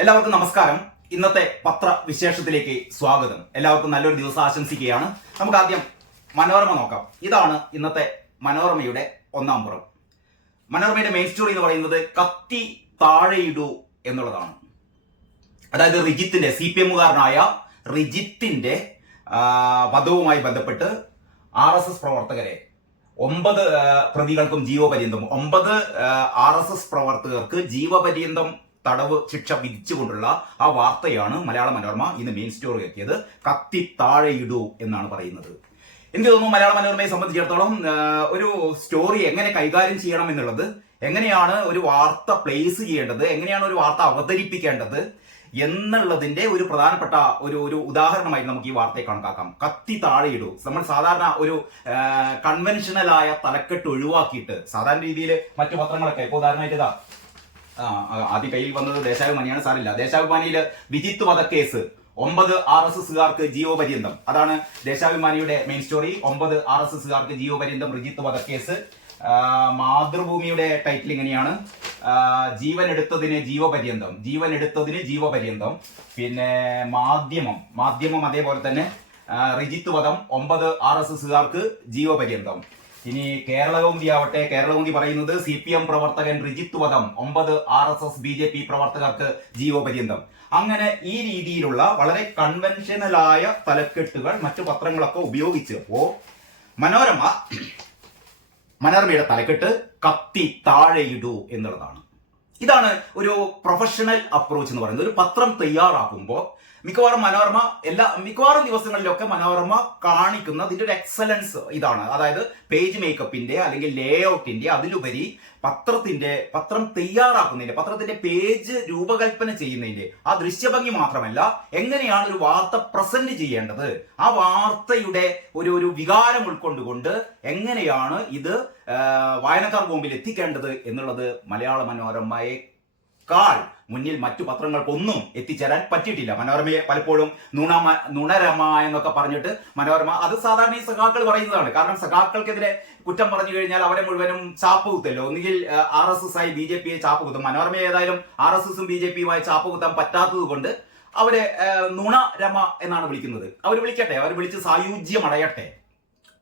എല്ലാവർക്കും നമസ്കാരം. ഇന്നത്തെ പത്രവിശേഷത്തിലേക്ക് സ്വാഗതം. എല്ലാവർക്കും നല്ലൊരു ദിവസം ആശംസിക്കുകയാണ്. നമുക്ക് ആദ്യം മനോരമ നോക്കാം. ഇതാണ് ഇന്നത്തെ മനോരമയുടെ ഒന്നാം പുറം. മനോരമയുടെ മെയിൻ സ്റ്റോറി എന്ന് പറയുന്നത് കത്തി താഴെയിടൂ എന്നുള്ളതാണ്. അതായത് റിജിത്തിന്റെ CPM-കാരനായ റിജിത്തിന്റെ വധവുമായി ബന്ധപ്പെട്ട് RSS പ്രവർത്തകരെ 9 പ്രതികൾക്കും ജീവപര്യന്തം 9 RSS പ്രവർത്തകർക്ക് ജീവപര്യന്തം തടവ് ശിക്ഷ വിധിച്ചുകൊണ്ടുള്ള ആ വാർത്തയാണ് മലയാള മനോരമ ഇന്ന് മെയിൻ സ്റ്റോറി എത്തിയത്. കത്തി താഴെയിടൂ എന്നാണ് പറയുന്നത്. എനിക്ക് തോന്നുന്നു മലയാള മനോരമയെ സംബന്ധിച്ചിടത്തോളം ഒരു സ്റ്റോറി എങ്ങനെ കൈകാര്യം ചെയ്യണം എന്നുള്ളത്, എങ്ങനെയാണ് ഒരു വാർത്ത പ്ലേസ് ചെയ്യേണ്ടത്, എങ്ങനെയാണ് ഒരു വാർത്ത അവതരിപ്പിക്കേണ്ടത് എന്നുള്ളതിന്റെ ഒരു പ്രധാനപ്പെട്ട ഒരു ഉദാഹരണമായി നമുക്ക് ഈ വാർത്തയെ കണക്കാക്കാം. കത്തി താഴെയിടൂ. നമ്മൾ സാധാരണ ഒരു കൺവെൻഷനലായ തലക്കെട്ട് ഒഴിവാക്കിയിട്ട് സാധാരണ രീതിയിൽ മറ്റു പത്രങ്ങളൊക്കെ ഇപ്പോൾ ഉദാഹരണമായിട്ട് ഇതാ ആദ്യം കയ്യിൽ വന്നത് ദേശാഭിമാനിയാണ്. സാറില്ല, ദേശാഭിമാനിയില് വിജിത്ത് വധക്കേസ് 9 RSSകാർക്ക് ജീവപര്യന്തം. അതാണ് ദേശാഭിമാനിയുടെ മെയിൻ സ്റ്റോറി. 9 RSSകാർക്ക് ജീവപര്യന്തം റിജിത്ത് വധക്കേസ്. മാതൃഭൂമിയുടെ ടൈറ്റിൽ ഇങ്ങനെയാണ്: ജീവൻ എടുത്തതിന് ജീവപര്യന്തം. പിന്നെ മാധ്യമം അതേപോലെ തന്നെ റിജിത്ത് വധം 9 RSSകാർക്ക് ജീവപര്യന്തം. ഇനി കേരളകൗമുദി ആവട്ടെ, കേരളകൗമുദി പറയുന്നത് CPM പ്രവർത്തകൻ റിജിത്ത് വധം 9 RSS BJP പ്രവർത്തകർക്ക് ജീവപര്യന്തം. അങ്ങനെ ഈ രീതിയിലുള്ള വളരെ കൺവെൻഷനലായ തലക്കെട്ടുകൾ മറ്റു പത്രങ്ങളൊക്കെ ഉപയോഗിച്ചപ്പോ മനോരമയുടെ തലക്കെട്ട് കത്തി താഴെയിടൂ എന്നുള്ളതാണ്. ഇതാണ് ഒരു പ്രൊഫഷണൽ അപ്രോച്ച് എന്ന് പറയുന്നത്. ഒരു പത്രം തയ്യാറാക്കുമ്പോൾ മിക്കവാറും ദിവസങ്ങളിലൊക്കെ മനോരമ കാണിക്കുന്ന ഇതിന്റെ ഒരു എക്സലൻസ് ഇതാണ്. അതായത് പേജ് മേക്കപ്പിന്റെ അല്ലെങ്കിൽ ലേഔട്ടിന്റെ അതിലുപരി പത്രം തയ്യാറാക്കുന്നതിന്റെ, പത്രത്തിന്റെ പേജ് രൂപകൽപ്പന ചെയ്യുന്നതിന്റെ ആ ദൃശ്യഭംഗി മാത്രമല്ല, എങ്ങനെയാണ് ഒരു വാർത്ത പ്രസന്റ് ചെയ്യേണ്ടത്, ആ വാർത്തയുടെ ഒരു വികാരം ഉൾക്കൊണ്ടുകൊണ്ട് എങ്ങനെയാണ് ഇത് വായനക്കാർക്ക് മുമ്പിൽ എത്തിക്കേണ്ടത് എന്നുള്ളത് മലയാള മനോരമയെക്കാൾ മുന്നിൽ മറ്റു പത്രങ്ങൾക്കൊന്നും എത്തിച്ചേരാൻ പറ്റിയിട്ടില്ല. മനോരമയെ പലപ്പോഴും നുണരമ എന്നൊക്കെ പറഞ്ഞിട്ട് മനോരമ, അത് സാധാരണ ഈ സഖാക്കൾ പറയുന്നതാണ്. കാരണം സഖാക്കൾക്കെതിരെ കുറ്റം പറഞ്ഞു കഴിഞ്ഞാൽ അവരെ മുഴുവനും ചാപ്പ് കുത്തല്ലോ. ഒന്നുകിൽ RSS ആയി BJPയെ ചാപ്പ് കുത്തും. മനോരമ ഏതായാലും RSSും BJPയുമായി ചാപ്പ് കുത്താൻ പറ്റാത്തത് കൊണ്ട് അവരെ നുണരമ എന്നാണ് വിളിക്കുന്നത്. അവർ വിളിക്കട്ടെ, അവർ വിളിച്ച് സായുജ്യം അടയട്ടെ,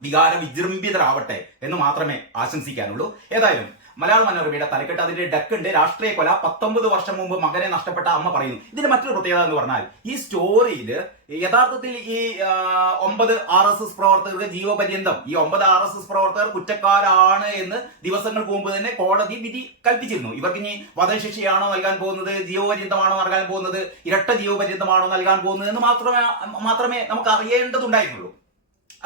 വികാര വിജൃംഭിതരാവട്ടെ എന്ന് മാത്രമേ ആശംസിക്കാനുള്ളൂ. ഏതായാലും മലയാള മനോരമയുടെ തലക്കെട്ട്, അതിന്റെ ഡക്കുണ്ട്: രാഷ്ട്രീയ കൊല, 19 വർഷം മുമ്പ് മകനെ നഷ്ടപ്പെട്ട അമ്മ പറയുന്നു. ഇതിന്റെ മറ്റൊരു പ്രത്യേകത എന്ന് പറഞ്ഞാൽ ഈ സ്റ്റോറിയിൽ യഥാർത്ഥത്തിൽ ഈ 9 RSS പ്രവർത്തകർക്ക് ജീവപര്യന്തം, ഈ 9 RSS പ്രവർത്തകർ കുറ്റക്കാരാണ് എന്ന് ദിവസങ്ങൾക്ക് മുമ്പ് തന്നെ കോടതി വിധി കൽപ്പിച്ചിരുന്നു. ഇവർക്ക് ഇനി വധശിക്ഷയാണോ നൽകാൻ പോകുന്നത്, ജീവപര്യന്തമാണോ നൽകാൻ പോകുന്നത്, ഇരട്ട ജീവപര്യന്തമാണോ നൽകാൻ പോകുന്നത് എന്ന് മാത്രമേ നമുക്ക് അറിയേണ്ടതുണ്ടായിരുന്നുള്ളൂ.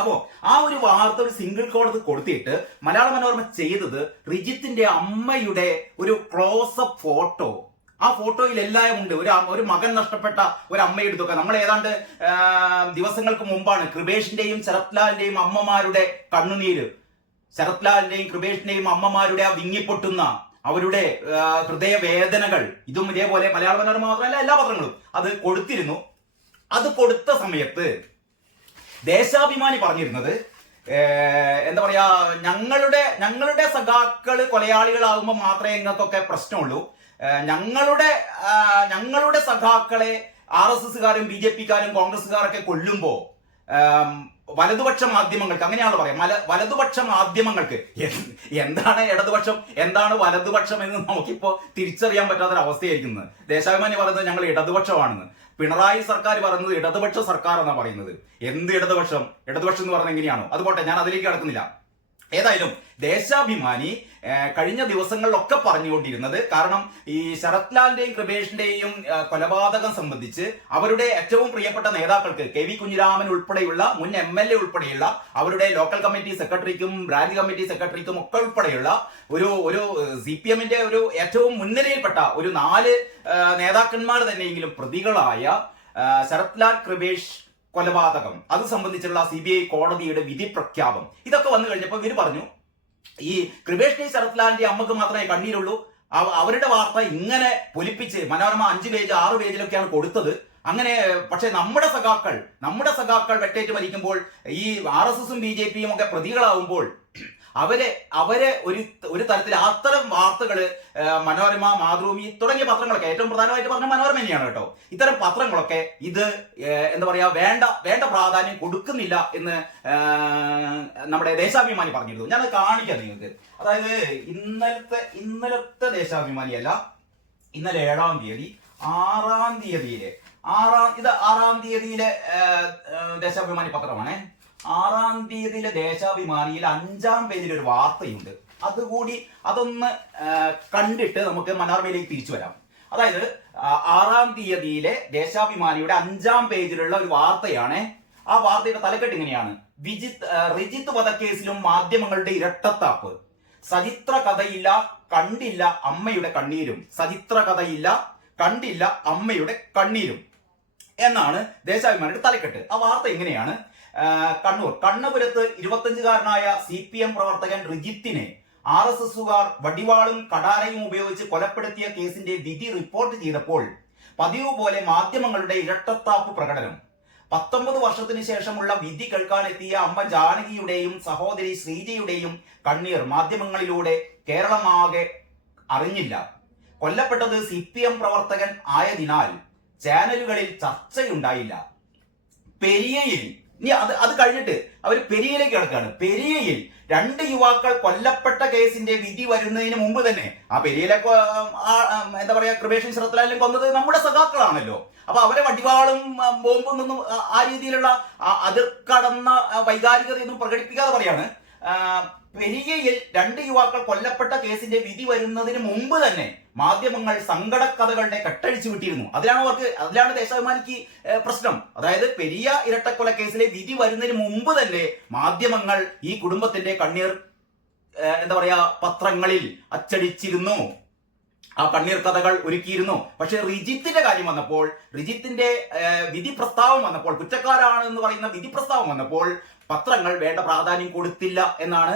അപ്പോ ആ ഒരു വാർത്ത ഒരു സിംഗിൾ കോടതി കൊടുത്തിട്ട് മലയാള മനോരമ ചെയ്തത് റിജിത്തിന്റെ അമ്മയുടെ ഒരു ക്ലോസപ്പ് ഫോട്ടോ. ആ ഫോട്ടോയിൽ എല്ലാം ഉണ്ട്. ഒരു മകൻ നഷ്ടപ്പെട്ട ഒരു അമ്മയെടുത്തൊക്കെ നമ്മൾ ഏതാണ്ട് ദിവസങ്ങൾക്ക് മുമ്പാണ് കൃപേഷിന്റെയും ശരത്ലാലിന്റെയും അമ്മമാരുടെ കണ്ണുനീര്, ശരത്ലാലിന്റെയും കൃപേഷിന്റെയും അമ്മമാരുടെ ആ വിങ്ങിപ്പൊട്ടുന്ന അവരുടെ ഹൃദയവേദനകൾ, ഇതും ഇതേപോലെ മലയാള മനോരമ മാത്രമല്ല എല്ലാ പത്രങ്ങളും അത് കൊടുത്തിരുന്നു. അത് കൊടുത്ത സമയത്ത് ദേശാഭിമാനി പറഞ്ഞിരുന്നത് എന്താ പറയാ, ഞങ്ങളുടെ സഖാക്കള് കൊലയാളികളാകുമ്പോൾ മാത്രമേ ഇങ്ങനത്തൊക്കെ പ്രശ്നമുള്ളൂ. ഞങ്ങളുടെ സഖാക്കളെ RSSകാരും BJPക്കാരും കോൺഗ്രസ്സുകാരൊക്കെ കൊല്ലുമ്പോ വലതുപക്ഷ മാധ്യമങ്ങൾക്ക്, അങ്ങനെയാണല്ലോ പറയാം, വലതുപക്ഷ മാധ്യമങ്ങൾക്ക് എന്താണ് ഇടതുപക്ഷം, എന്താണ് വലതുപക്ഷം എന്ന് നമുക്കിപ്പോ തിരിച്ചറിയാൻ പറ്റാത്തൊരവസ്ഥയായിരിക്കുന്നത്. ദേശാഭിമാനി പറയുന്നത് ഞങ്ങൾ ഇടതുപക്ഷമാണെന്ന്, പിണറായി സർക്കാർ പറയുന്നത് ഇടതുപക്ഷ സർക്കാർ എന്നാണ് പറയുന്നത്. എന്ത് ഇടതുപക്ഷം എന്ന് പറയുന്നത് എങ്ങനെയാണോ? അതുപോട്ടെ, ഞാൻ അതിലേക്ക് കടക്കുന്നില്ല. ഏതായാലും ദേശാഭിമാനി കഴിഞ്ഞ ദിവസങ്ങളിലൊക്കെ പറഞ്ഞുകൊണ്ടിരുന്നത്, കാരണം ഈ ശരത്ലാലിന്റെയും കൃപേഷിന്റെയും കൊലപാതകം സംബന്ധിച്ച് അവരുടെ ഏറ്റവും പ്രിയപ്പെട്ട നേതാക്കൾക്ക്, KV കുഞ്ഞിരാമൻ ഉൾപ്പെടെയുള്ള മുൻ MLA ഉൾപ്പെടെയുള്ള അവരുടെ ലോക്കൽ കമ്മിറ്റി സെക്രട്ടറിക്കും ബ്രാഞ്ച് കമ്മിറ്റി സെക്രട്ടറിക്കും ഒക്കെ ഉൾപ്പെടെയുള്ള ഒരു CPMന്റെ ഒരു ഏറ്റവും മുൻനിരയിൽപ്പെട്ട ഒരു 4 നേതാക്കന്മാർ തന്നെയെങ്കിലും പ്രതികളായ ശരത്ലാൽ കൃപേഷ് കൊലപാതകം, അത് സംബന്ധിച്ചുള്ള CBI കോടതിയുടെ വിധി പ്രഖ്യാപനം, ഇതൊക്കെ വന്നു കഴിഞ്ഞപ്പോൾ ഇവർ പറഞ്ഞു ഈ കൃപേഷിന്റെ ശരത്ലാലിന്റെ അമ്മക്ക് മാത്രമേ കണ്ണീരുള്ളൂ. അവരുടെ വാർത്ത ഇങ്ങനെ പൊലിപ്പിച്ച് മനോരമ 5 പേജ് 6 പേജിലൊക്കെയാണ് കൊടുത്തത്. അങ്ങനെ പക്ഷെ നമ്മുടെ സഖാക്കൾ വെട്ടേറ്റ് മരിക്കുമ്പോൾ, ഈ RSSും BJPയും ഒക്കെ പ്രതികളാവുമ്പോൾ അവരെ ഒരു തരത്തിൽ അത്തരം വാർത്തകൾ മനോരമ, മാതൃഭൂമി തുടങ്ങിയ പത്രങ്ങളൊക്കെ, ഏറ്റവും പ്രധാനമായിട്ട് പറഞ്ഞ മനോരമ തന്നെയാണ് കേട്ടോ, ഇത്തരം പത്രങ്ങളൊക്കെ ഇത് എന്താ പറയാ വേണ്ട പ്രാധാന്യം കൊടുക്കുന്നില്ല എന്ന് നമ്മുടെ ദേശാഭിമാനി പറഞ്ഞിരുന്നു. ഞാൻ കാണിക്കാം നിങ്ങൾക്ക്. അതായത് ഇന്നലത്തെ ദേശാഭിമാനിയല്ല, ഇന്നലെ 7-ാം തീയതി 6-ാം തീയതിയിലെ 6-ാം തീയതിയിലെ ദേശാഭിമാനി പത്രമാണ്. 6-ാം തീയതിയിലെ ദേശാഭിമാനിയിൽ 5-ാം പേജിൽ ഒരു വാർത്തയുണ്ട്. അതൊന്ന് കണ്ടിട്ട് നമുക്ക് മനോരമയിലേക്ക് തിരിച്ചു വരാം. അതായത് 6-ാം തീയതിയിലെ ദേശാഭിമാനിയുടെ 5-ാം പേജിലുള്ള ഒരു വാർത്തയാണ്. ആ വാർത്തയുടെ തലക്കെട്ട് ഇങ്ങനെയാണ്: റിജിത്ത് വധക്കേസിലും മാധ്യമങ്ങളുടെ ഇരട്ടത്താപ്പ്, സചിത്ര കഥയില്ല കണ്ടില്ല അമ്മയുടെ കണ്ണീരും. സചിത്ര കഥയില്ല കണ്ടില്ല അമ്മയുടെ കണ്ണീരും എന്നാണ് ദേശാഭിമാനിയുടെ തലക്കെട്ട്. ആ വാർത്ത ഇങ്ങനെയാണ്: കണ്ണപുരത്ത് 25-കാരനായ CPM പ്രവർത്തകൻ റിജിത്തിനെ RSSുകാർ വടിവാളും കടാരയും ഉപയോഗിച്ച് കൊലപ്പെടുത്തിയ കേസിന്റെ വിധി റിപ്പോർട്ട് ചെയ്തപ്പോൾ പതിവ് പോലെ മാധ്യമങ്ങളുടെ ഇരട്ടത്താപ്പ് പ്രകടനം. 19 വർഷത്തിന് ശേഷമുള്ള വിധി കേൾക്കാനെത്തിയ അമ്മ ജാനകിയുടെയും സഹോദരി ശ്രീജയുടെയും കണ്ണീർ മാധ്യമങ്ങളിലൂടെ കേരളമാകെ അറിഞ്ഞില്ല. കൊല്ലപ്പെട്ടത് CPM പ്രവർത്തകൻ ആയതിനാൽ ചാനലുകളിൽ ചർച്ചയുണ്ടായില്ല. പെരിയയിൽ, ഇനി അത് കഴിഞ്ഞിട്ട് അവർ പെരിയയിലേക്ക് കിടക്കുകയാണ്. പെരിയയിൽ 2 യുവാക്കൾ കൊല്ലപ്പെട്ട കേസിന്റെ വിധി വരുന്നതിന് മുമ്പ് തന്നെ, ആ പെരിയയിലെ എന്താ പറയാ കൃപേഷൻ ശരത്ലാലിനെ കൊന്നത് നമ്മുടെ സഖാക്കളാണല്ലോ. അപ്പൊ അവരെ വടിവാളും ബോംബും ഒന്നും ആ രീതിയിലുള്ള അതിർക്കടന്ന വൈകാരികതയൊന്നും പ്രകടിപ്പിക്കാതെ പറയാണ്. പെരിയയിൽ 2 യുവാക്കൾ കൊല്ലപ്പെട്ട കേസിന്റെ വിധി വരുന്നതിന് മുമ്പ് തന്നെ മാധ്യമങ്ങൾ സങ്കടക്കഥകളുടെ കെട്ടഴിച്ചു വിട്ടിരുന്നു. അതിലാണ് ദേശാഭിമാനിക്ക് പ്രശ്നം. അതായത് പെരിയ ഇരട്ടക്കൊല കേസിലെ വിധി വരുന്നതിന് മുമ്പ് തന്നെ മാധ്യമങ്ങൾ ഈ കുടുംബത്തിന്റെ കണ്ണീർ എന്താ പറയാ പത്രങ്ങളിൽ അച്ചടിച്ചിരുന്നു, ആ കണ്ണീർ കഥകൾ ഒരുക്കിയിരുന്നു. പക്ഷെ റിജിത്തിന്റെ കാര്യം വന്നപ്പോൾ, റിജിത്തിന്റെ വിധി പ്രസ്താവം വന്നപ്പോൾ, കുറ്റക്കാരാണ് എന്ന് പറയുന്ന വിധി പ്രസ്താവം വന്നപ്പോൾ പത്രങ്ങൾ വേണ്ട പ്രാധാന്യം കൊടുത്തില്ല എന്നാണ്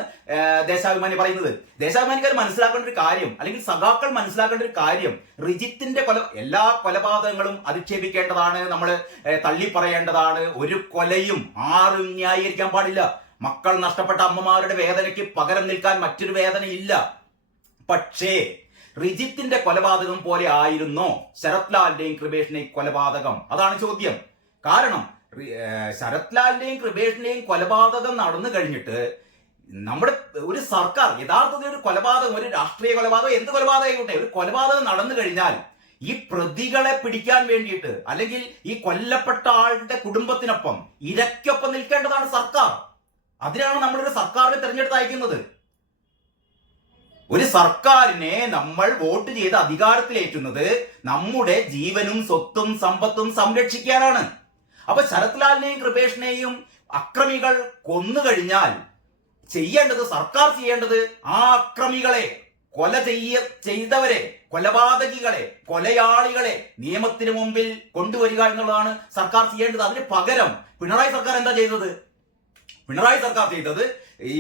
ദേശാഭിമാനി പറയുന്നത്. ദേശാഭിമാനിക്കാർ മനസ്സിലാക്കേണ്ട ഒരു കാര്യം, അല്ലെങ്കിൽ സഖാക്കൾ മനസ്സിലാക്കേണ്ട ഒരു കാര്യം, റിജിത്തിന്റെ എല്ലാ കൊലപാതകങ്ങളും അധിക്ഷേപിക്കേണ്ടതാണ്, നമ്മൾ തള്ളിപ്പറയേണ്ടതാണ്. ഒരു കൊലയും ആരും ന്യായീകരിക്കാൻ പാടില്ല. മക്കൾ നഷ്ടപ്പെട്ട അമ്മമാരുടെ വേദനയ്ക്ക് പകരം നിൽക്കാൻ മറ്റൊരു വേദനയില്ല. പക്ഷേ റിജിത്തിന്റെ കൊലപാതകം പോലെ ആയിരുന്നോ ശരത് ലാലിന്റെയും കൃപേഷിന്റെയും കൊലപാതകം? അതാണ് ചോദ്യം. കാരണം ശരത് ലാലിന്റെയും കൃപേഷിന്റെയും കൊലപാതകം നടന്നു കഴിഞ്ഞിട്ട് നമ്മുടെ ഒരു സർക്കാർ യഥാർത്ഥത്തിൽ ഒരു കൊലപാതകം, ഒരു രാഷ്ട്രീയ കൊലപാതകം, എന്ത് കൊലപാതകം, ഒരു കൊലപാതകം നടന്നു കഴിഞ്ഞാൽ ഈ പ്രതികളെ പിടിക്കാൻ വേണ്ടിയിട്ട്, അല്ലെങ്കിൽ ഈ കൊല്ലപ്പെട്ട ആളുടെ കുടുംബത്തിനൊപ്പം ഇരയ്ക്കൊപ്പം നിൽക്കേണ്ടതാണ് സർക്കാർ. അതിനാണ് നമ്മളൊരു സർക്കാരിനെ തെരഞ്ഞെടുത്ത് അയക്കുന്നത്. ഒരു സർക്കാരിനെ നമ്മൾ വോട്ട് ചെയ്ത് അധികാരത്തിലേറ്റുന്നത് നമ്മുടെ ജീവനും സ്വത്തും സമ്പത്തും സംരക്ഷിക്കാനാണ്. അപ്പൊ ശരത് ലാലിനെയും കൃപേഷിനെയും അക്രമികൾ കൊന്നു കഴിഞ്ഞാൽ ചെയ്യേണ്ടത്, സർക്കാർ ചെയ്യേണ്ടത്, ആ അക്രമികളെ, ചെയ്തവരെ, കൊലപാതകികളെ, കൊലയാളികളെ നിയമത്തിന് മുമ്പിൽ കൊണ്ടുവരിക എന്നുള്ളതാണ് സർക്കാർ ചെയ്യേണ്ടത്. അതിന് പകരം പിണറായി സർക്കാർ എന്താ ചെയ്തത്? പിണറായി സർക്കാർ ചെയ്തത് ഈ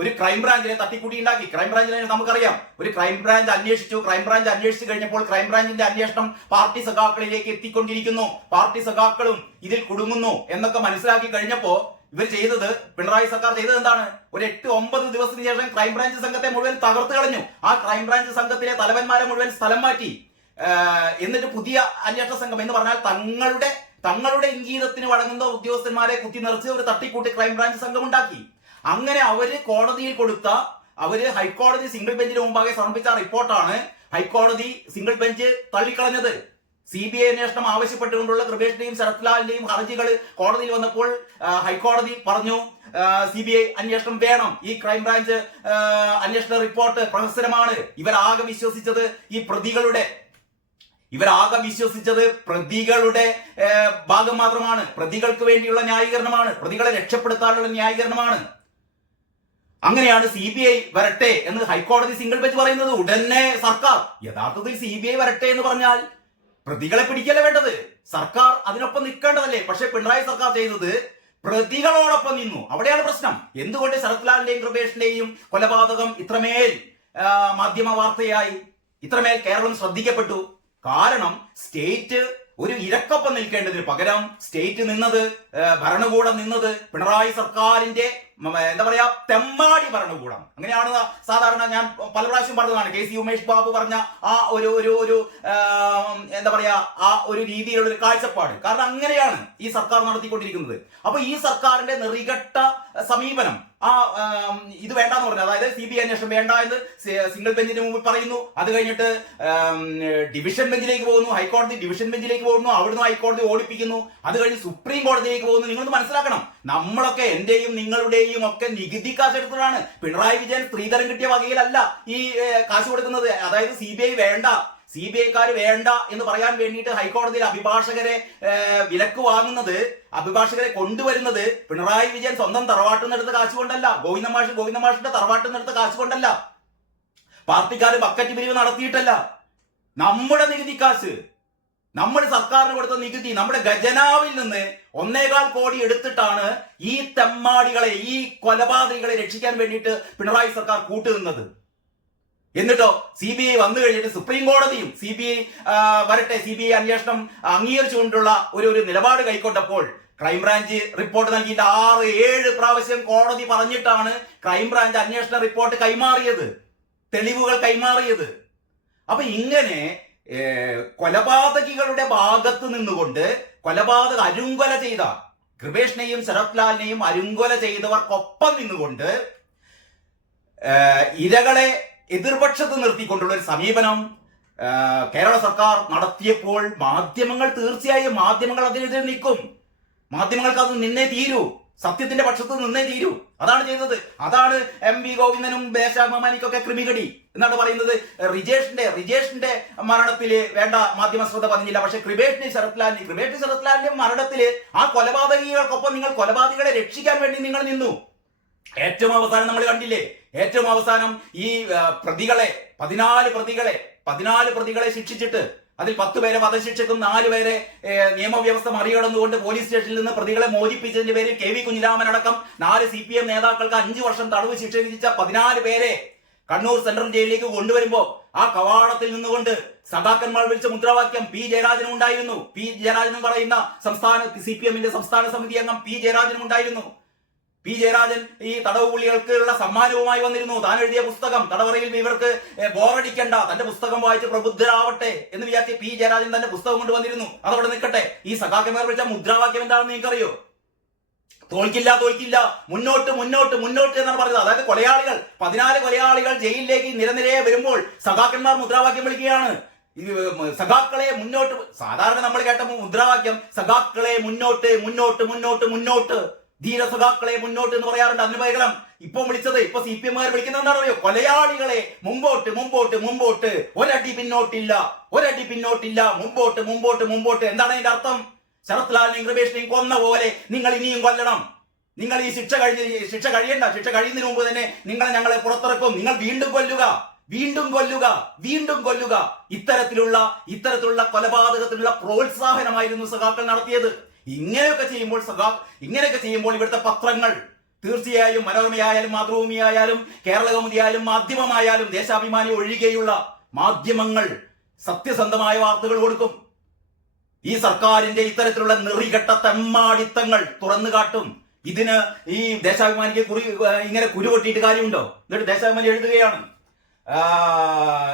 ഒരു ക്രൈംബ്രാഞ്ചിനെ തട്ടിക്കൂട്ടി ഉണ്ടാക്കി. ക്രൈംബ്രാഞ്ചിനെ നമുക്കറിയാം, ഒരു ക്രൈംബ്രാഞ്ച് അന്വേഷിച്ചു. ക്രൈംബ്രാഞ്ച് അന്വേഷിച്ചു കഴിഞ്ഞപ്പോൾ ക്രൈംബ്രാഞ്ചിന്റെ അന്വേഷണം പാർട്ടി സഖാക്കളിലേക്ക് എത്തിക്കൊണ്ടിരിക്കുന്നു, പാർട്ടി സഖാക്കളും ഇതിൽ കുടുങ്ങുന്നു എന്നൊക്കെ മനസ്സിലാക്കി കഴിഞ്ഞപ്പോ ഇവർ ചെയ്തത്, പിണറായി സർക്കാർ ചെയ്തത് എന്താണ്? ഒരു 8-9 ദിവസത്തിന് ശേഷം ക്രൈംബ്രാഞ്ച് സംഘത്തെ മുഴുവൻ തകർത്ത് കളഞ്ഞു. ആ ക്രൈംബ്രാഞ്ച് സംഘത്തിലെ തലവന്മാരെ മുഴുവൻ സ്ഥലം മാറ്റി. എന്നിട്ട് പുതിയ അന്വേഷണ സംഘം എന്ന് പറഞ്ഞാൽ തങ്ങളുടെ ഇംഗീതത്തിന് വഴങ്ങുന്ന ഉദ്യോഗസ്ഥന്മാരെ കുത്തി നിറച്ച് ഒരു തട്ടിക്കൂട്ടി ക്രൈംബ്രാഞ്ച് സംഘം ഉണ്ടാക്കി. അങ്ങനെ അവര് കോടതിയിൽ കൊടുത്ത, അവര് ഹൈക്കോടതി സിംഗിൾ ബെഞ്ചിന് മുമ്പാകെ സമർപ്പിച്ച റിപ്പോർട്ടാണ് ഹൈക്കോടതി സിംഗിൾ ബെഞ്ച് തള്ളിക്കളഞ്ഞത്. CBI അന്വേഷണം ആവശ്യപ്പെട്ടുകൊണ്ടുള്ള കൃപേഷിന്റെയും ശരത് ലാലിന്റെയും ഹർജികൾ കോടതിയിൽ വന്നപ്പോൾ ഹൈക്കോടതി പറഞ്ഞു CBI അന്വേഷണം വേണം, ഈ ക്രൈംബ്രാഞ്ച് അന്വേഷണ റിപ്പോർട്ട് പ്രഹസനമാണ്. ഇവരാകെ വിശ്വസിച്ചത് പ്രതികളുടെ ഭാഗം മാത്രമാണ്, പ്രതികൾക്ക് വേണ്ടിയുള്ള ന്യായീകരണമാണ്, പ്രതികളെ രക്ഷപ്പെടുത്താനുള്ള ന്യായീകരണമാണ്. അങ്ങനെയാണ് CBI വരട്ടെ എന്ന് ഹൈക്കോടതി സിംഗിൾ ബെഞ്ച് പറയുന്നത്. ഉടനെ സർക്കാർ, യഥാർത്ഥത്തിൽ CBI വരട്ടെ എന്ന് പറഞ്ഞാൽ പ്രതികളെ പിടിക്കല്ലേ വേണ്ടത്, സർക്കാർ അതിനൊപ്പം നിൽക്കേണ്ടതല്ലേ? പക്ഷെ പിണറായി സർക്കാർ ചെയ്തത് പ്രതികളോടൊപ്പം നിന്നു. അവിടെയാണ് പ്രശ്നം. എന്തുകൊണ്ട് ശരത് ലാലിന്റെയും കൃപേഷിന്റെയും കൊലപാതകം ഇത്രമേൽ മാധ്യമ വാർത്തയായി, ഇത്രമേൽ കേരളം ശ്രദ്ധിക്കപ്പെട്ടു? കാരണം സ്റ്റേറ്റ് ഒരു ഇരക്കൊപ്പം നിൽക്കേണ്ടതിന് പകരം സ്റ്റേറ്റ് നിന്നത്, ഭരണകൂടം നിന്നത് പിണറായി സർക്കാരിന്റെ എന്താ പറയാ തെമ്മാടി ഭരണകൂടം. അങ്ങനെയാണ് സാധാരണ ഞാൻ പല പ്രാവശ്യം പറഞ്ഞതാണ്. KC ഉമേഷ് ബാബു പറഞ്ഞ ആ ഒരു എന്താ പറയാ ആ ഒരു രീതിയിലുള്ള ഒരു കാഴ്ചപ്പാട്. കാരണം അങ്ങനെയാണ് ഈ സർക്കാർ നടത്തിക്കൊണ്ടിരിക്കുന്നത്. അപ്പൊ ഈ സർക്കാരിന്റെ നെറികെട്ട സമീപനം ഇത് വേണ്ടെന്ന് പറഞ്ഞു. അതായത് CBI അന്വേഷണം വേണ്ട എന്ന് സിംഗിൾ ബെഞ്ചിന് മുമ്പ് പറയുന്നു. അത് കഴിഞ്ഞിട്ട് ഡിവിഷൻ ബെഞ്ചിലേക്ക് പോകുന്നു, ഹൈക്കോടതി ഡിവിഷൻ ബെഞ്ചിലേക്ക് പോകുന്നു, അവിടുന്ന് ഹൈക്കോടതി ഓടിപ്പിക്കുന്നു, അത് കഴിഞ്ഞ് സുപ്രീം കോടതിയിലേക്ക് പോകുന്നു. നിങ്ങളൊന്ന് മനസ്സിലാക്കണം, നമ്മളൊക്കെ എന്റെയും നിങ്ങളുടെയും ഒക്കെ നികുതി കാശ് എടുത്തതാണ്. പിണറായി വിജയൻ സ്ത്രീധരം കിട്ടിയ വകയിലല്ല ഈ കാശ് കൊടുക്കുന്നത്. അതായത് CBI വേണ്ട, CBIക്കാർ വേണ്ട എന്ന് പറയാൻ വേണ്ടിയിട്ട് ഹൈക്കോടതിയിൽ അഭിഭാഷകരെ വിലക്ക് വാങ്ങുന്നത്, അഭിഭാഷകരെ കൊണ്ടുവരുന്നത് പിണറായി വിജയൻ സ്വന്തം തറവാട്ടിൽ നിന്നെടുത്ത കാശ് കൊണ്ടല്ല, ഗോവിന്ദമാഷിന്റെ തറവാട്ടിൽ നിന്നെടുത്ത കാശ് കൊണ്ടല്ല, പാർട്ടിക്കാർ ബക്കറ്റ് പിരിവ് നടത്തിയിട്ടല്ല. നമ്മുടെ നികുതി കാശ്, നമ്മൾ സർക്കാരിന് കൊടുത്ത നികുതി, നമ്മുടെ ഖജനാവിൽ നിന്ന് 1.25 കോടി എടുത്തിട്ടാണ് ഈ തെമ്മാടികളെ, ഈ കൊലപാതകികളെ രക്ഷിക്കാൻ വേണ്ടിയിട്ട് പിണറായി സർക്കാർ കൂട്ടുനിന്നത്. എന്നിട്ടോ CBI വന്നു കഴിഞ്ഞിട്ട് സുപ്രീം കോടതിയും CBI വരട്ടെ, CBI അന്വേഷണം അംഗീകരിച്ചുകൊണ്ടുള്ള ഒരു നിലപാട് കൈക്കൊണ്ടപ്പോൾ ക്രൈംബ്രാഞ്ച് റിപ്പോർട്ട് നൽകിയിട്ട് 6-7 പ്രാവശ്യം കോടതി പറഞ്ഞിട്ടാണ് ക്രൈംബ്രാഞ്ച് അന്വേഷണ റിപ്പോർട്ട് കൈമാറിയത്, തെളിവുകൾ കൈമാറിയത്. അപ്പൊ ഇങ്ങനെ കൊലപാതകികളുടെ ഭാഗത്ത് നിന്നുകൊണ്ട് അരുങ്കൊല ചെയ്ത കൃപേഷിനെയും ശരത് ലാലിനെയും അരുങ്കൊല ചെയ്തവർക്കൊപ്പം നിന്നുകൊണ്ട് ഇരകളെ എതിർപക്ഷത്ത് നിർത്തിക്കൊണ്ടുള്ള ഒരു സമീപനം കേരള സർക്കാർ നടത്തിയപ്പോൾ മാധ്യമങ്ങൾ തീർച്ചയായും അതിനെതിരെ നിൽക്കും. മാധ്യമങ്ങൾക്ക് അത് നിന്നേ തീരൂ, സത്യത്തിന്റെ പക്ഷത്ത് നിന്നേ തീരൂ. അതാണ് ചെയ്തത്. അതാണ് MV ഗോവിന്ദനും ദേശാഭിമാനിക്കൊക്കെ ക്രിമികടി എന്നാണ് പറയുന്നത്. റിജേഷിന്റെ മരണത്തില് വേണ്ട മാധ്യമ ശ്രദ്ധ പതിഞ്ഞില്ല. പക്ഷെ കൃപേഷിന്റെ ശരത് ലാലിന്റെ മരണത്തില് ആ കൊലപാതകികൾക്കൊപ്പം നിങ്ങൾ കൊലപാതകികളെ രക്ഷിക്കാൻ വേണ്ടി നിങ്ങൾ നിന്നു. ഏറ്റവും അവസാനം നമ്മൾ കണ്ടില്ലേ, ഏറ്റവും അവസാനം ഈ പ്രതികളെ 14 പ്രതികളെ ശിക്ഷിച്ചിട്ട് അതിൽ 10 പേരെ വധശിക്ഷക്കും 4 പേരെ നിയമവ്യവസ്ഥ മറികടന്നുകൊണ്ട് പോലീസ് സ്റ്റേഷനിൽ നിന്ന് പ്രതികളെ മോചിപ്പിച്ചതിന്റെ പേരിൽ KV കുഞ്ഞിരാമൻ അടക്കം 4 CPM നേതാക്കൾക്ക് 5 വർഷം തടവ് ശിക്ഷ വിധിച്ച 14 പേരെ കണ്ണൂർ സെൻട്രൽ ജയിലിലേക്ക് കൊണ്ടുവരുമ്പോ ആ കവാടത്തിൽ നിന്നുകൊണ്ട് സഖാക്കന്മാർ വിളിച്ച മുദ്രാവാക്യം P ജയരാജനും ഉണ്ടായിരുന്നു. P ജയരാജൻ പറയുന്ന CPMന്റെ സംസ്ഥാന സമിതി അംഗം P ജയരാജനും ഉണ്ടായിരുന്നു. P ജയരാജൻ ഈ തടവ് പുള്ളികൾക്കുള്ള സമ്മാനവുമായി വന്നിരുന്നു. താൻ എഴുതിയ പുസ്തകം, തടവറയിൽ ഇവർക്ക് ബോറടിക്കണ്ട, തന്റെ പുസ്തകം വായിച്ച് പ്രബുദ്ധരാവട്ടെ എന്ന് വിചാരിച്ച് P ജയരാജൻ തന്റെ പുസ്തകം കൊണ്ട് വന്നിരുന്നു. അതവിടെ നിൽക്കട്ടെ. ഈ സഖാക്കന്മാർ വിളിച്ച മുദ്രാവാക്യം എന്താണെന്ന് നിങ്ങൾക്കറിയോ? തോൽക്കില്ല, മുന്നോട്ട് എന്നാണ് പറയുന്നത്. അതായത് 14 കൊലയാളികൾ ജയിലിലേക്ക് നിരനിരയെ വരുമ്പോൾ സഖാക്കന്മാർ മുദ്രാവാക്യം വിളിക്കുകയാണ്. സഖാക്കളെ മുന്നോട്ട്. സാധാരണ നമ്മൾ കേട്ട മുദ്രാവാക്യം സഖാക്കളെ മുന്നോട്ട്, ധീര സഖാക്കളെ മുന്നോട്ട് എന്ന് പറയാറുണ്ട്. അതിന് പകരം ഇപ്പൊ CPMകാർ വിളിക്കുന്നത് എന്താ പറയുക? കൊലയാളികളെ മുമ്പോട്ട്, ഒരടി പിന്നോട്ടില്ല, മുമ്പോട്ട്. എന്താണ് അതിന്റെ അർത്ഥം? ശരത് ലാലിനെയും കൃപേഷിനെയും കൊന്ന പോലെ നിങ്ങൾ ഇനിയും കൊല്ലണം. നിങ്ങൾ ഈ ശിക്ഷ കഴിയണ്ട, ശിക്ഷ കഴിയുന്നതിന് മുമ്പ് തന്നെ നിങ്ങൾ ഞങ്ങളെ പുറത്തിറക്കും. നിങ്ങൾ വീണ്ടും കൊല്ലുക. ഇത്തരത്തിലുള്ള കൊലപാതകത്തിനുള്ള പ്രോത്സാഹനമായിരുന്നു സഖാക്കൾ നടത്തിയത്. ഇങ്ങനെയൊക്കെ ചെയ്യുമ്പോൾ ഇവിടുത്തെ പത്രങ്ങൾ തീർച്ചയായും മനോരമയായാലും മാതൃഭൂമിയായാലും കേരളകൗമുദിയായാലും മാധ്യമമായാലും ദേശാഭിമാനി ഒഴികെയുള്ള മാധ്യമങ്ങൾ സത്യസന്ധമായ വാർത്തകൾ കൊടുക്കും. ഈ സർക്കാരിന്റെ ഇത്തരത്തിലുള്ള നെറികെട്ട തെമ്മാടിത്തങ്ങൾ തുറന്നു കാട്ടും. ഇതിന് ഈ ദേശാഭിമാനിക്ക് ഇങ്ങനെ കുരുകൊട്ടിയിട്ട് കാര്യമുണ്ടോ? എന്നിട്ട് ദേശാഭിമാനി എഴുതുകയാണ്,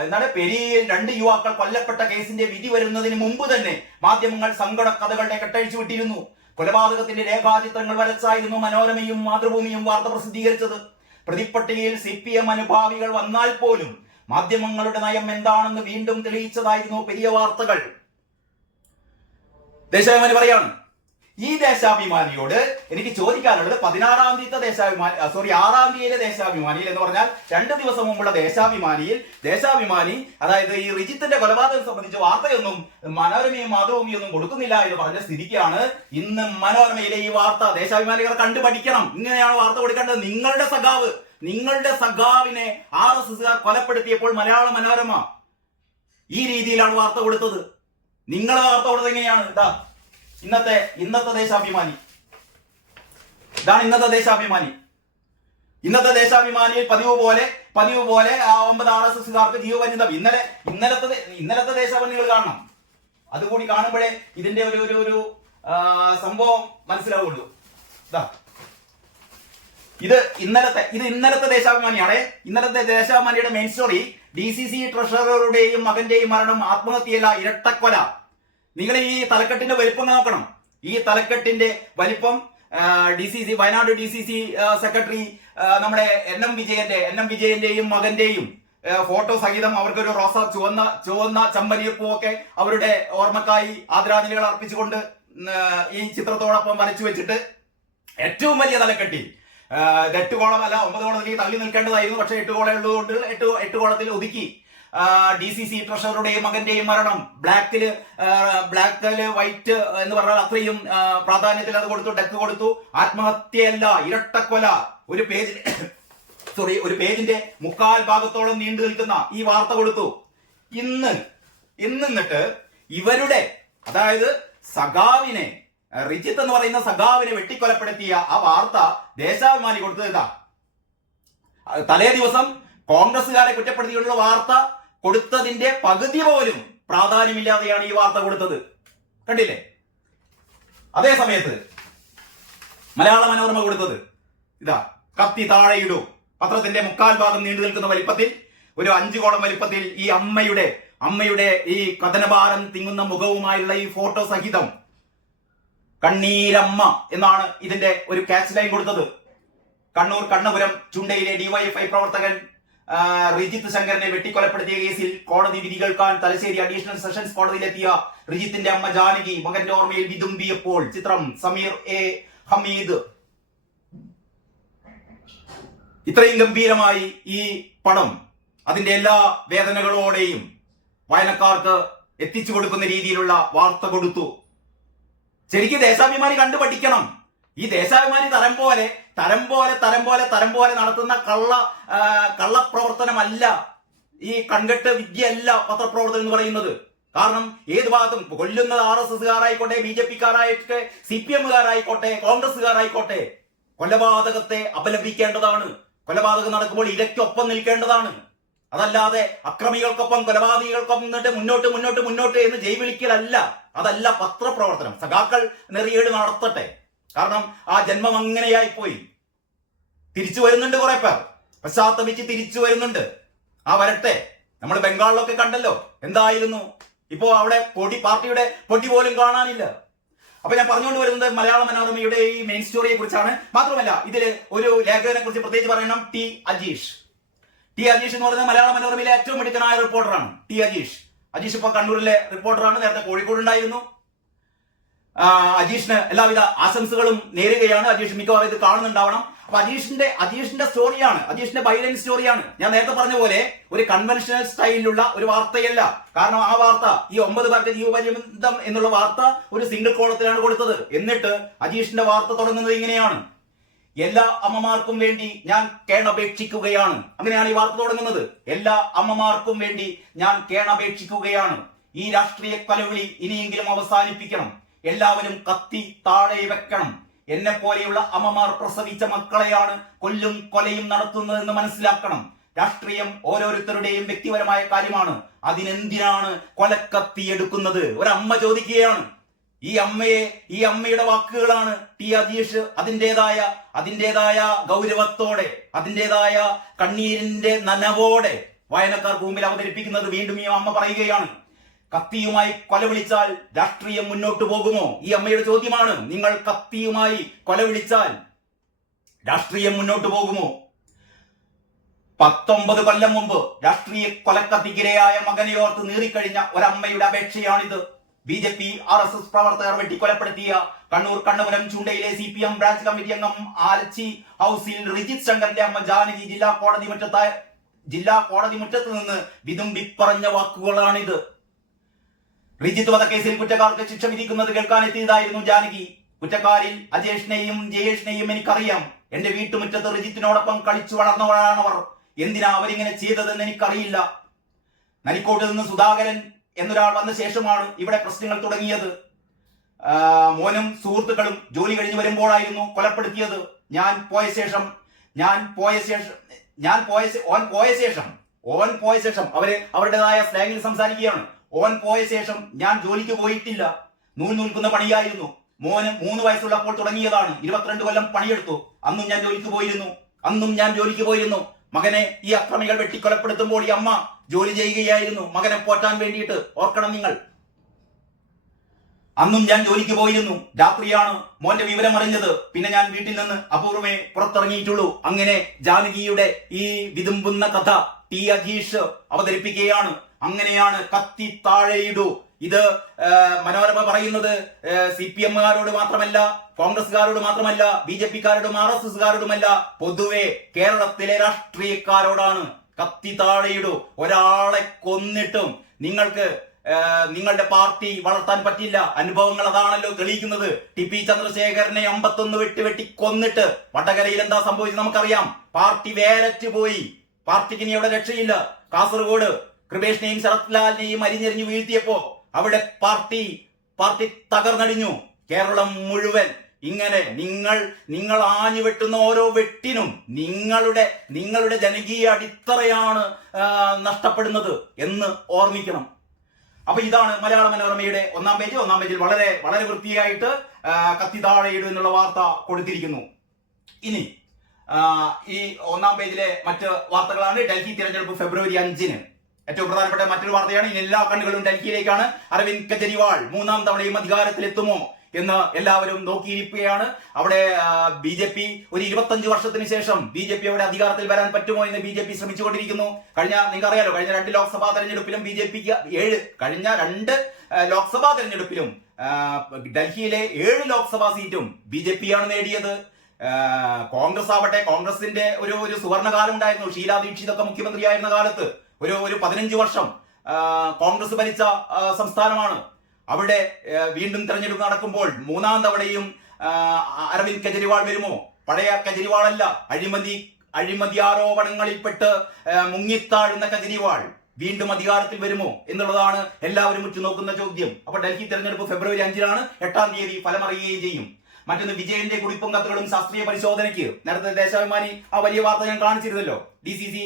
എന്താണ്, പെരിയയിൽ 2 യുവാക്കൾ കൊല്ലപ്പെട്ട കേസിന്റെ വിധി വരുന്നതിന് മുമ്പ് തന്നെ മാധ്യമങ്ങൾ സങ്കട കഥകളുടെ കെട്ടഴിച്ചു വിട്ടിരുന്നു. കൊലപാതകത്തിന്റെ രേഖാചിത്രങ്ങൾ വരച്ചായിരുന്നു മനോരമയും മാതൃഭൂമിയും വാർത്ത പ്രസിദ്ധീകരിച്ചത്. പ്രതിപ്പട്ടികയിൽ CPM അനുഭാവികൾ വന്നാൽ പോലും മാധ്യമങ്ങളുടെ നയം എന്താണെന്ന് വീണ്ടും തെളിയിച്ചതായിരുന്നു പെരിയ വാർത്തകൾ. ദേശാഭിമാനി പറയാണ്, ഈ ദേശാഭിമാനിയോട് എനിക്ക് ചോദിക്കാനുള്ളത് 6-ാം തീയതിയിലെ ദേശാഭിമാനിയിൽ എന്ന് പറഞ്ഞാൽ 2 ദിവസം മുമ്പുള്ള ദേശാഭിമാനി അതായത് ഈ റിജിത്തിന്റെ കൊലപാതകം സംബന്ധിച്ച് വാർത്തയൊന്നും മനോരമയും മാതൃഭൂമിയൊന്നും കൊടുക്കുന്നില്ല എന്ന് പറഞ്ഞ സ്ഥിതിക്കാണ് ഇന്ന് മനോരമയിലെ ഈ വാർത്ത ദേശാഭിമാനികൾ കണ്ടുപഠിക്കണം. ഇങ്ങനെയാണ് വാർത്ത കൊടുക്കേണ്ടത്. നിങ്ങളുടെ സഖാവിനെ RSSകാർ കൊലപ്പെടുത്തിയപ്പോൾ മലയാള മനോരമ ഈ രീതിയിലാണ് വാർത്ത കൊടുത്തത്. നിങ്ങളെ വാർത്ത കൊടുത്തത് എങ്ങനെയാണ്? ഇന്നത്തെ ദേശാഭിമാനി. ഇതാണ് ഇന്നത്തെ ദേശാഭിമാനിയിൽ പതിവ് പോലെ 9 RSSകാർക്ക് ജീവപര്യന്തം. ഇന്നലത്തെ ദേശാഭിമാനികൾ കാണണം. അതുകൂടി കാണുമ്പോഴേ ഇതിന്റെ ഒരു ഒരു ഒരു സംഭവം മനസ്സിലാവുള്ളൂ. ഇത് ഇന്നലത്തെ ദേശാഭിമാനിയാണ്. ഇന്നലത്തെ ദേശാഭിമാനിയുടെ മെയിൻ സ്റ്റോറി DCC ട്രഷററുടെയും മകന്റെയും മരണം ആത്മഹത്യയല്ല ഇരട്ടക്കൊല. നിങ്ങൾ ഈ തലക്കെട്ടിന്റെ വലിപ്പം നോക്കണം. ഈ തലക്കെട്ടിന്റെ വലിപ്പം വയനാട് DCC സെക്രട്ടറി നമ്മുടെ NM വിജയന്റെയും മകന്റെയും ഫോട്ടോ സഹിതം അവർക്കൊരു റോസ ചുവന്ന ചമ്പനീർപ്പൂവൊക്കെ അവരുടെ ഓർമ്മക്കായി ആദരാഞ്ജലികൾ അർപ്പിച്ചുകൊണ്ട് ഈ ചിത്രത്തോടൊപ്പം വരച്ചു വെച്ചിട്ട് ഏറ്റവും വലിയ തലക്കെട്ടിൽ 8 കോളമല്ല 9 കോളത്തിലേക്ക് തള്ളി നിൽക്കേണ്ടതായിരുന്നു. പക്ഷെ 8 കോളം ഉള്ളതുകൊണ്ട് 8 കോളത്തിൽ ഒതുക്കി. DCC ട്രഷററുടെയും മകന്റെയും മരണം ബ്ലാക്കില് വൈറ്റ് എന്ന് പറഞ്ഞാൽ അത്രയും പ്രാധാന്യത്തിൽ അത് കൊടുത്തു, ഡെക്ക് കൊടുത്തു. ആത്മഹത്യയല്ല ഇരട്ടക്കൊല. ഒരു പേജിന്റെ 3/4 ഭാഗത്തോളം നീണ്ടു നിൽക്കുന്ന ഈ വാർത്ത കൊടുത്തു. എന്നിട്ട് ഇവരുടെ, അതായത് സഖാവിനെ, റിജിത്ത് എന്ന് പറയുന്ന സഖാവിനെ വെട്ടിക്കൊലപ്പെടുത്തിയ ആ വാർത്ത ദേശാഭിമാനി കൊടുത്തത് ഇതാ. തലേ ദിവസം കോൺഗ്രസുകാരെ കുറ്റപ്പെടുത്തിയുള്ള വാർത്ത കൊടുത്തതിന്റെ പകുതി പോലും പ്രാധാന്യമില്ലാതെയാണ് ഈ വാർത്ത കൊടുത്തത്. കണ്ടില്ലേ? അതേ സമയത്ത് മലയാള മനോരമ കൊടുത്തത് ഇതാ, കത്തി താഴെയിടൂ. പത്രത്തിന്റെ 3/4 ഭാഗം നീണ്ടു നിൽക്കുന്ന വലിപ്പത്തിൽ, ഒരു 5 കോളം വലിപ്പത്തിൽ ഈ അമ്മയുടെ ഈ കഥനഭാരം തിങ്ങുന്ന മുഖവുമായുള്ള ഈ ഫോട്ടോ സഹിതം കണ്ണീരമ്മ എന്നാണ് ഇതിന്റെ ഒരു ക്യാച്ച് ലൈൻ കൊടുത്തത്. കണ്ണൂർ കണ്ണപുരം ചുണ്ടയിലെ DYFI പ്രവർത്തകൻ റിജിത്ത് ശങ്കറിനെ വെട്ടിക്കൊലപ്പെടുത്തിയ കേസിൽ കോടതി വിധി കേൾക്കാൻ തലശ്ശേരി അഡീഷണൽ സെഷൻസ് കോടതിയിലെത്തിയ റിജിത്തിന്റെ അമ്മ ജാനകി മകന്റെ ഓർമ്മയിൽ വിതുമ്പിയപ്പോൾ. ചിത്രം സമീർ A. ഹമീദ്. ഇത്രയും ഗംഭീരമായി ഈ പടം അതിന്റെ എല്ലാ വേദനകളോടെയും വായനക്കാർക്ക് എത്തിച്ചു കൊടുക്കുന്ന രീതിയിലുള്ള വാർത്ത കൊടുത്തു. ശരിക്കും ദേശാഭിമാനി കണ്ടു പഠിക്കണം. ഈ ദേശാഭിമാനി തരം പോലെ നടത്തുന്ന കള്ളപ്രവർത്തനമല്ല, ഈ കൺകെട്ട് വിദ്യയല്ല പത്രപ്രവർത്തനം എന്ന് പറയുന്നത്. കാരണം ഏത് ഭാഗത്തും കൊല്ലുന്നത് RSSകാരായിക്കോട്ടെ, BJPക്കാരായിക്കോട്ടെ, CPMകാരായിക്കോട്ടെ, കോൺഗ്രസ്സുകാരായിക്കോട്ടെ, കൊലപാതകത്തെ അപലപിക്കേണ്ടതാണ്. കൊലപാതകം നടക്കുമ്പോൾ ഇരയ്ക്കൊപ്പം നിൽക്കേണ്ടതാണ്. അതല്ലാതെ അക്രമികൾക്കൊപ്പം കൊലപാതകികൾക്കൊപ്പം നിന്നിട്ട് മുന്നോട്ട് എന്ന് ജയ് വിളിക്കലല്ല. അതല്ല പത്രപ്രവർത്തനം. സഖാക്കൾ നെറിയേട് നടത്തട്ടെ. കാരണം ആ ജന്മം അങ്ങനെയായി പോയി. തിരിച്ചു വരുന്നുണ്ട്, കുറെ പേർ പശ്ചാത്തപിച്ച് തിരിച്ചു വരുന്നുണ്ട്. ആ വരട്ടെ. നമ്മൾ ബംഗാളിലൊക്കെ കണ്ടല്ലോ എന്തായിരുന്നു. ഇപ്പോ അവിടെ പാർട്ടിയുടെ പൊടി പോലും കാണാനില്ല. അപ്പൊ ഞാൻ പറഞ്ഞുകൊണ്ട് വരുന്നത് മലയാള മനോരമയുടെ ഈ മെയിൻ സ്റ്റോറിയെ കുറിച്ചാണ്. മാത്രമല്ല ഇതിൽ ഒരു ലേഖകനെ കുറിച്ച് പ്രത്യേകിച്ച് പറയണം. ടി അജീഷ് എന്ന് പറയുന്നത് മലയാള മനോരമയിലെ ഏറ്റവും മിടുക്കനായ റിപ്പോർട്ടറാണ്. ടി അജീഷ് ഇപ്പൊ കണ്ണൂരിലെ റിപ്പോർട്ടറാണ്. നേരത്തെ കോഴിക്കോട് ഉണ്ടായിരുന്നു. അജീഷിന് എല്ലാവിധ ആശംസകളും നേരുകയാണ്. അജീഷ് മിക്കവാറും ഇത് കാണുന്നുണ്ടാവണം. അപ്പൊ അജീഷിന്റെ സ്റ്റോറിയാണ്, അജീഷിന്റെ ബൈലൈൻ സ്റ്റോറിയാണ്. ഞാൻ നേരത്തെ പറഞ്ഞ പോലെ ഒരു കൺവെൻഷണൽ സ്റ്റൈലിലുള്ള ഒരു വാർത്തയല്ല. കാരണം ആ വാർത്ത, ഈ 9 പേർക്ക് ജീവപര്യന്തം എന്നുള്ള വാർത്ത ഒരു സിംഗിൾ കോളത്തിലാണ് കൊടുത്തത്. എന്നിട്ട് അജീഷിന്റെ വാർത്ത തുടങ്ങുന്നത് ഇങ്ങനെയാണ്: എല്ലാ അമ്മമാർക്കും വേണ്ടി ഞാൻ കേണപേക്ഷിക്കുകയാണ്. അങ്ങനെയാണ് ഈ വാർത്ത തുടങ്ങുന്നത്. എല്ലാ അമ്മമാർക്കും വേണ്ടി ഞാൻ കേണപേക്ഷിക്കുകയാണ്. ഈ രാഷ്ട്രീയ കൊലവിളി ഇനിയെങ്കിലും അവസാനിപ്പിക്കണം. എല്ലാവരും കത്തി താഴെ വെക്കണം. എന്നെ പോലെയുള്ള അമ്മമാർ പ്രസവിച്ച മക്കളെയാണ് കൊല്ലും കൊലയും നടത്തുന്നതെന്ന് മനസ്സിലാക്കണം. രാഷ്ട്രീയം ഓരോരുത്തരുടെയും വ്യക്തിപരമായ കാര്യമാണ്. അതിനെന്തിനാണ് കൊലക്കത്തി എടുക്കുന്നത്? ഒരമ്മ ചോദിക്കുകയാണ്. ഈ അമ്മയുടെ വാക്കുകളാണ് ടി അജീഷ് അതിൻ്റെതായ ഗൗരവത്തോടെ, അതിൻ്റെതായ കണ്ണീരിന്റെ നനവോടെ വായനക്കാർക്ക് മുമ്പിൽ അവതരിപ്പിക്കുന്നത്. വീണ്ടും ഈ അമ്മ പറയുകയാണ്, കത്തിയുമായി കൊല വിളിച്ചാൽ രാഷ്ട്രീയം മുന്നോട്ട് പോകുമോ? ഈ അമ്മയുടെ ചോദ്യമാണ്. നിങ്ങൾ കത്തിയുമായി കൊല വിളിച്ചാൽ രാഷ്ട്രീയം മുന്നോട്ട് പോകുമോ? 19 കൊല്ലം മുമ്പ് രാഷ്ട്രീയ കൊലക്കത്തിക്കിരയായ മകനെയോർത്ത് നീറിക്കഴിഞ്ഞ ഒരമ്മയുടെ അപേക്ഷയാണിത്. BJP RSS പ്രവർത്തകർ വെട്ടിക്കൊലപ്പെടുത്തിയ കണ്ണൂർ കണ്ണപുരം ചുണ്ടയിലെ CPM ബ്രാഞ്ച് കമ്മിറ്റി അംഗം ആലച്ചി ഹൗസിൽ റിജിത്ത് ശങ്കറിന്റെ അമ്മ ജാനകി ജില്ലാ കോടതി മുറ്റത്ത് നിന്ന് വിതുമ്പിപ്പറഞ്ഞ വാക്കുകളാണിത്. റിജിത്ത് വധക്കേസിൽ കുറ്റക്കാർക്ക് ശിക്ഷ വിധിക്കുന്നത് കേൾക്കാനെത്തിയതായിരുന്നു ജാനകി. കുറ്റക്കാരിൽ അജേഷിനെയും ജയേഷിനെയും എനിക്കറിയാം. എന്റെ വീട്ടുമുറ്റത്ത് റിജിത്തിനോടൊപ്പം കളിച്ചു വളർന്നവരാണവർ. എന്തിനാ അവരിങ്ങനെ ചെയ്തതെന്ന് എനിക്കറിയില്ല. നരിക്കോട്ട് നിന്ന് സുധാകരൻ എന്നൊരാൾ വന്ന ശേഷമാണ് ഇവിടെ പ്രശ്നങ്ങൾ തുടങ്ങിയത്. മോനും സുഹൃത്തുക്കളും ജോലി കഴിഞ്ഞ് വരുമ്പോഴായിരുന്നു കൊലപ്പെടുത്തിയത്. ഓൻ പോയ ശേഷം അവര് അവരുടേതായ സ്ലാങ്ങിൽ സംസാരിക്കുകയാണ്. ഓൻ പോയ ശേഷം ഞാൻ ജോലിക്ക് പോയിട്ടില്ല. നൂൽ നൂൽക്കുന്ന പണിയായിരുന്നു. മോന് 3 വയസ്സുള്ളപ്പോൾ തുടങ്ങിയതാണ്. 22 കൊല്ലം പണിയെടുത്തു. അന്നും ഞാൻ ജോലിക്ക് പോയിരുന്നു. മകനെ ഈ അക്രമികൾ വെട്ടിക്കൊലപ്പെടുത്തുമ്പോൾ ഈ അമ്മ ജോലി ചെയ്യുകയായിരുന്നു മകനെ പോറ്റാൻ വേണ്ടിയിട്ട്. ഓർക്കണം നിങ്ങൾ. അന്നും ഞാൻ ജോലിക്ക് പോയിരുന്നു. രാത്രിയാണ് മോന്റെ വിവരം അറിഞ്ഞത്. പിന്നെ ഞാൻ വീട്ടിൽ നിന്ന് അപൂർവമേ പുറത്തിറങ്ങിയിട്ടുള്ളൂ. അങ്ങനെ ജാനകിയുടെ ഈ വിതുമ്പുന്ന കഥ ടി അജീഷ് അവതരിപ്പിക്കുകയാണ്. അങ്ങനെയാണ് കത്തി താഴെയിടൂ. ഇത് മനോരമ പറയുന്നത് CPM-കാരോട് മാത്രമല്ല, കോൺഗ്രസ്സുകാരോട് മാത്രമല്ല, BJP-കാരോടും RSS-കാരോടുമല്ല, പൊതുവെ കേരളത്തിലെ രാഷ്ട്രീയക്കാരോടാണ്. കത്തി താഴെയിടൂ. ഒരാളെ കൊന്നിട്ടും നിങ്ങൾക്ക് നിങ്ങളുടെ പാർട്ടി വളർത്താൻ പറ്റില്ല. അനുഭവങ്ങൾ അതാണല്ലോ തെളിയിക്കുന്നത്. TP ചന്ദ്രശേഖരനെ 51 വെട്ടി കൊന്നിട്ട് വടകരയിൽ എന്താ സംഭവിച്ചത് നമുക്കറിയാം. പാർട്ടി വേരറ്റ് പോയി. പാർട്ടിക്ക് ഇനി അവിടെ രക്ഷയില്ല. കാസർഗോഡ് കൃപേഷിനെയും ശരത്ലാലിനെയും അരിഞ്ഞെറിഞ്ഞു വീഴ്ത്തിയപ്പോ അവിടെ പാർട്ടി തകർന്നടിഞ്ഞു. കേരളം മുഴുവൻ ഇങ്ങനെ നിങ്ങൾ ആഞ്ഞു വെട്ടുന്ന ഓരോ വെട്ടിനും നിങ്ങളുടെ ജനകീയ അടിത്തറയാണ് നഷ്ടപ്പെടുന്നത് എന്ന് ഓർമ്മിക്കണം. അപ്പൊ ഇതാണ് മലയാള മനോരമയുടെ ഒന്നാം പേജിൽ വളരെ വളരെ വൃത്തിയായിട്ട് കത്തി താഴെയിടും എന്നുള്ള വാർത്ത കൊടുത്തിരിക്കുന്നു. ഇനി ഈ ഒന്നാം പേജിലെ മറ്റ് വാർത്തകളാണ്. ഡൽഹി തിരഞ്ഞെടുപ്പ് ഫെബ്രുവരി 5-ന്. ഏറ്റവും പ്രധാനപ്പെട്ട മറ്റൊരു വാർത്തയാണ്. ഇനി എല്ലാ കണ്ണുകളും ഡൽഹിയിലേക്കാണ്. അരവിന്ദ് കെജ്രിവാൾ 3-ാം തവണയും അധികാരത്തിലെത്തുമോ എന്ന് എല്ലാവരും നോക്കിയിരിക്കുകയാണ്. അവിടെ BJP ഒരു 25 വർഷത്തിന് ശേഷം BJP അവിടെ അധികാരത്തിൽ വരാൻ പറ്റുമോ എന്ന് BJP ശ്രമിച്ചുകൊണ്ടിരിക്കുന്നു. നിങ്ങൾക്കറിയാലോ, കഴിഞ്ഞ 2 ലോക്സഭാ തെരഞ്ഞെടുപ്പിലും BJPക്ക് 7 കഴിഞ്ഞ 2 ലോക്സഭാ തെരഞ്ഞെടുപ്പിലും ഡൽഹിയിലെ 7 ലോക്സഭാ സീറ്റും BJP-യാണ് നേടിയത്. കോൺഗ്രസ് ആവട്ടെ, കോൺഗ്രസിന്റെ ഒരു സുവർണകാലം ഉണ്ടായിരുന്നു. ഷീലാ ദീക്ഷിതൊക്കെ മുഖ്യമന്ത്രിയായിരുന്ന കാലത്ത് ഒരു 15 വർഷം കോൺഗ്രസ് ഭരിച്ച സംസ്ഥാനമാണ്. അവിടെ വീണ്ടും തെരഞ്ഞെടുപ്പ് നടക്കുമ്പോൾ 3-ാം തവണയും അരവിന്ദ് കെജ്രിവാൾ വരുമോ? പഴയ കെജ്രിവാൾ അല്ല. അഴിമതി ആരോപണങ്ങളിൽപ്പെട്ട് മുങ്ങിത്താഴുന്ന കെജ്രിവാൾ വീണ്ടും അധികാരത്തിൽ വരുമോ എന്നുള്ളതാണ് എല്ലാവരും ഉറ്റുനോക്കുന്ന ചോദ്യം. അപ്പൊ ഡൽഹി തെരഞ്ഞെടുപ്പ് ഫെബ്രുവരി 5-നാണ്. 8-ാം തീയതി ഫലമറിയുകയും ചെയ്യും. മറ്റൊന്ന്, വിജയന്റെ കുടിപ്പും കത്തുകളും ശാസ്ത്രീയ പരിശോധനയ്ക്ക്. നേരത്തെ ദേശാഭിമാനി ആ വലിയ വാർത്ത ഞാൻ കാണിച്ചിരുന്നല്ലോ. DCC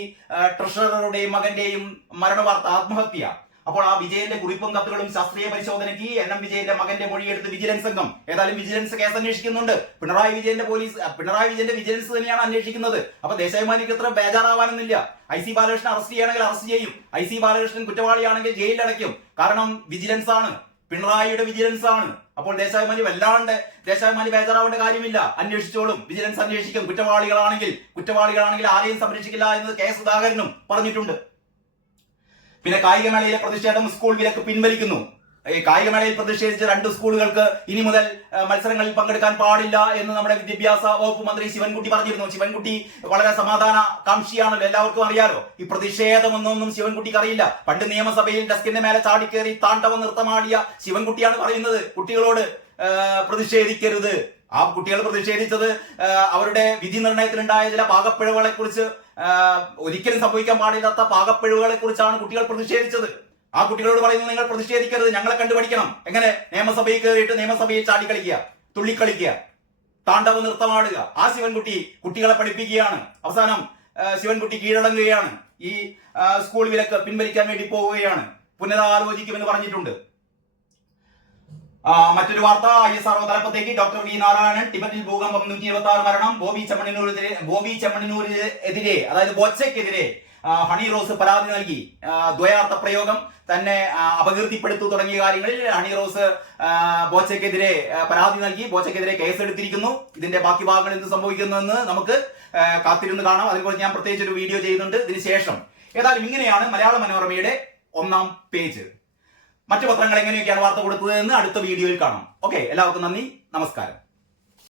ട്രഷററുടെയും മകന്റെയും മരണവാർത്ത, ആത്മഹത്യ. അപ്പോൾ ആ വിജയന്റെ കുറിപ്പും കത്തുകളും ശാസ്ത്രീയ പരിശോധനയ്ക്ക് NM വിജയന്റെ മകന്റെ മൊഴിയെടുത്ത് വിജിലൻസ് സംഘം ഏതായാലും വിജിലൻസ് കേസ് അന്വേഷിക്കുന്നുണ്ട്. പിണറായി വിജയന്റെ വിജിലൻസ് തന്നെയാണ് അന്വേഷിക്കുന്നത്. അപ്പൊ ദേശാഭിമാനിക്ക് ഇത്ര ബേജാറാവാനൊന്നുമില്ല. IC ബാലകൃഷ്ണൻ അറസ്റ്റ് ചെയ്യണമെങ്കിൽ അറസ്റ്റ് ചെയ്യും. IC ബാലകൃഷ്ണൻ കുറ്റവാളിയാണെങ്കിൽ ജയിലിലടയ്ക്കും. കാരണം വിജിലൻസ് ആണ്, പിണറായിയുടെ വിജിലൻസ് ആണ്. അപ്പോൾ ദേശാഭിമാനി ബേജാറാവേണ്ട കാര്യമില്ല. അന്വേഷിച്ചോളും, വിജിലൻസ് അന്വേഷിക്കും. കുറ്റവാളികളാണെങ്കിൽ ആരെയും സംരക്ഷിക്കില്ല എന്ന് KS സുധാകരനും പറഞ്ഞിട്ടുണ്ട്. പിന്നെ കായികമേളയിലെ പ്രതിഷേധം, സ്കൂൾ വിലക്ക് പിൻവലിക്കുന്നു. ഈ കായികമേളയിൽ പ്രതിഷേധിച്ച 2 സ്കൂളുകൾക്ക് ഇനി മുതൽ മത്സരങ്ങളിൽ പങ്കെടുക്കാൻ പാടില്ല എന്ന് നമ്മുടെ വിദ്യാഭ്യാസ വകുപ്പ് മന്ത്രി ശിവൻകുട്ടി പറഞ്ഞിരുന്നു. ശിവൻകുട്ടി വളരെ സമാധാന കാംക്ഷിയാണല്ലോ, എല്ലാവർക്കും അറിയാലോ. ഈ പ്രതിഷേധമൊന്നും ശിവൻകുട്ടിക്ക് അറിയില്ല. പണ്ട് നിയമസഭയിൽ ഡെസ്കിന്റെ മേലെ ചാടിക്കേറി താണ്ഡവ നൃത്തമാടിയ ശിവൻകുട്ടിയാണ് പറയുന്നത് കുട്ടികളോട് പ്രതിഷേധിക്കരുത്. ആ കുട്ടികൾ പ്രതിഷേധിച്ചത് അവരുടെ വിധി നിർണയത്തിലുണ്ടായ ചില പാകപ്പിഴവുകളെ കുറിച്ച്, ഒരിക്കലും സംഭവിക്കാൻ പാടില്ലാത്ത പാകപ്പിഴവുകളെ കുറിച്ചാണ് കുട്ടികൾ പ്രതിഷേധിച്ചത്. ആ കുട്ടികളോട് പറയുന്നത്, നിങ്ങൾ പ്രതിഷേധിക്കരുത്, ഞങ്ങളെ കണ്ടുപഠിക്കണം. എങ്ങനെ? നിയമസഭയിൽ കയറിയിട്ട് നിയമസഭയിൽ ചാടിക്കളിക്കുക, തുള്ളിക്കളിക്കുക, താണ്ഡവ നൃത്തമാടുക. ആ ശിവൻകുട്ടി കുട്ടികളെ പഠിപ്പിക്കുകയാണ്. അവസാനം ശിവൻകുട്ടി കീഴടങ്ങുകയാണ്. ഈ സ്കൂൾ വിലക്ക് പിൻവലിക്കാൻ വേണ്ടി പോവുകയാണ്. പുനരാലോചിക്കുമെന്ന് പറഞ്ഞിട്ടുണ്ട്. മറ്റൊരു വാർത്ത, ISRO തലപ്പത്തേക്ക് ഡോക്ടർ വി നാരായണൻ. ടിബറ്റിൽ ഭൂകമ്പം 126 മരണം. ബോബി ചെമ്മണ്ണൂരിനെതിരെ, അതായത് ബോച്ചയ്ക്കെതിരെ ഹണി റോസ് പരാതി നൽകി. ദ്വയാർത്ഥ പ്രയോഗം, തന്നെ അപകീർത്തിപ്പെടുത്തു തുടങ്ങിയ കാര്യങ്ങളിൽ ഹണി റോസ് ബോച്ചയ്ക്കെതിരെ പരാതി നൽകി. ബോച്ചയ്ക്കെതിരെ കേസെടുത്തിരിക്കുന്നു. ഇതിന്റെ ബാക്കി ഭാഗങ്ങൾ എന്ത് സംഭവിക്കുന്നുവെന്ന് നമുക്ക് കാത്തിരുന്ന് കാണാം. അതിനെക്കുറിച്ച് ഞാൻ പ്രത്യേകിച്ച് ഒരു വീഡിയോ ചെയ്യുന്നുണ്ട് ഇതിന് ശേഷം. ഏതായാലും ഇങ്ങനെയാണ് മലയാള മനോരമയുടെ ഒന്നാം പേജ്. മറ്റു പത്രങ്ങൾ എങ്ങനെയൊക്കെയാണ് വാർത്ത കൊടുത്തത് എന്ന് അടുത്ത വീഡിയോയിൽ കാണാം. ഓക്കെ, എല്ലാവർക്കും നന്ദി, നമസ്കാരം.